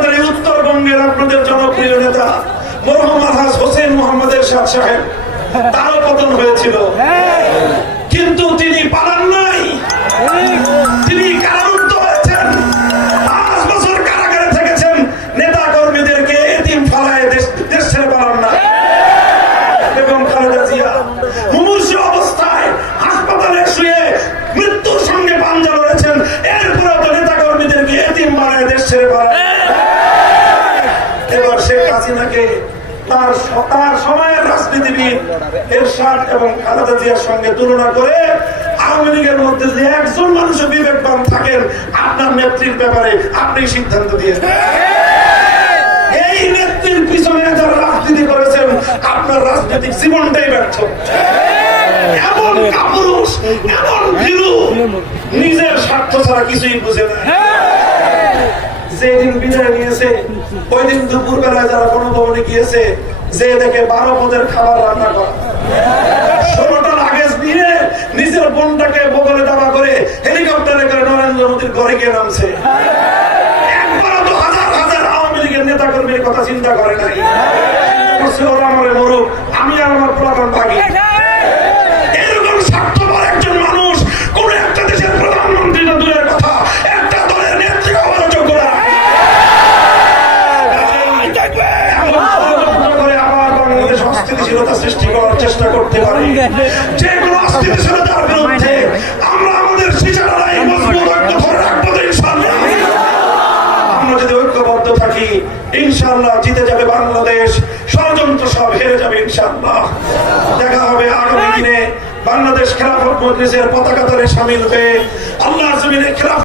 আমাদের এই উত্তরবঙ্গের আপনাদের জনপ্রিয় নেতা মোহাম্মদ হাস হোসেন মোহাম্মদের শাহ সাহেব, তারও পতন হয়েছিল। কিন্তু তিনি পালান নাই। তিনি কারারুদ্ধ হয়েছেন। পাঁচ বছর কারাগারে থেকেছেন। নেতা কর্মীদেরকে ফালায় দেশ ছেড়ে পালান না এবং খালেদা জিয়া, মুমূর্ষ অবস্থায় হাসপাতালে শুয়ে মৃত্যুর সঙ্গে পাঞ্জা লড়েছেন। এরপরে তো নেতা কর্মীদেরকে এতিম বানায় দেশ ছেড়ে পালায়। এবার শেখ হাসিনাকে তার তার সময়ের রাজনীতিবিদ এরশাদ এবং খালেদা জিয়ার সঙ্গে তুলনা করে আওয়ামী লীগের মধ্যে যে একজন মানুষও বিবেকবান থাকেন, আপনার নেত্রীর ব্যাপারে আপনি সিদ্ধান্ত দিয়ে এই নেত্রীর পিছনে যারা রাজনীতি করেছেন, আপনার রাজনৈতিক জীবনটাই ব্যর্থ। এমন কাপুরুষ, এমন ভীরু, নিজের স্বার্থ ছাড়া কিছুই বুঝে না। যেদিন বিদায় নিয়েছে ওই দিন দুপুর বেলায় যারা গণভবনে গিয়েছে, যে দেখে বারো পদের খাবার রান্না করা। নিজের বোনটাকে বগলে দাবা করে হেলিকপ্টারে করে নরেন্দ্র মোদীর ঘরে গিয়ে নামছে। নেতা কর্মীর কথা চিন্তা করে নাই। আমারে মরুক, আমি আর আমার প্রধান ভাগি। ইনশাআল্লাহ। জিতে যাবে বাংলাদেশ, ষড়যন্ত্র সব হেরে যাবে ইনশাআল্লাহ। দেখা হবে আগামী দিনে বাংলাদেশ খেলাফত মজলিসের পতাকা তলে সামিল হয়ে আল্লাহ জমিনে খেলাফ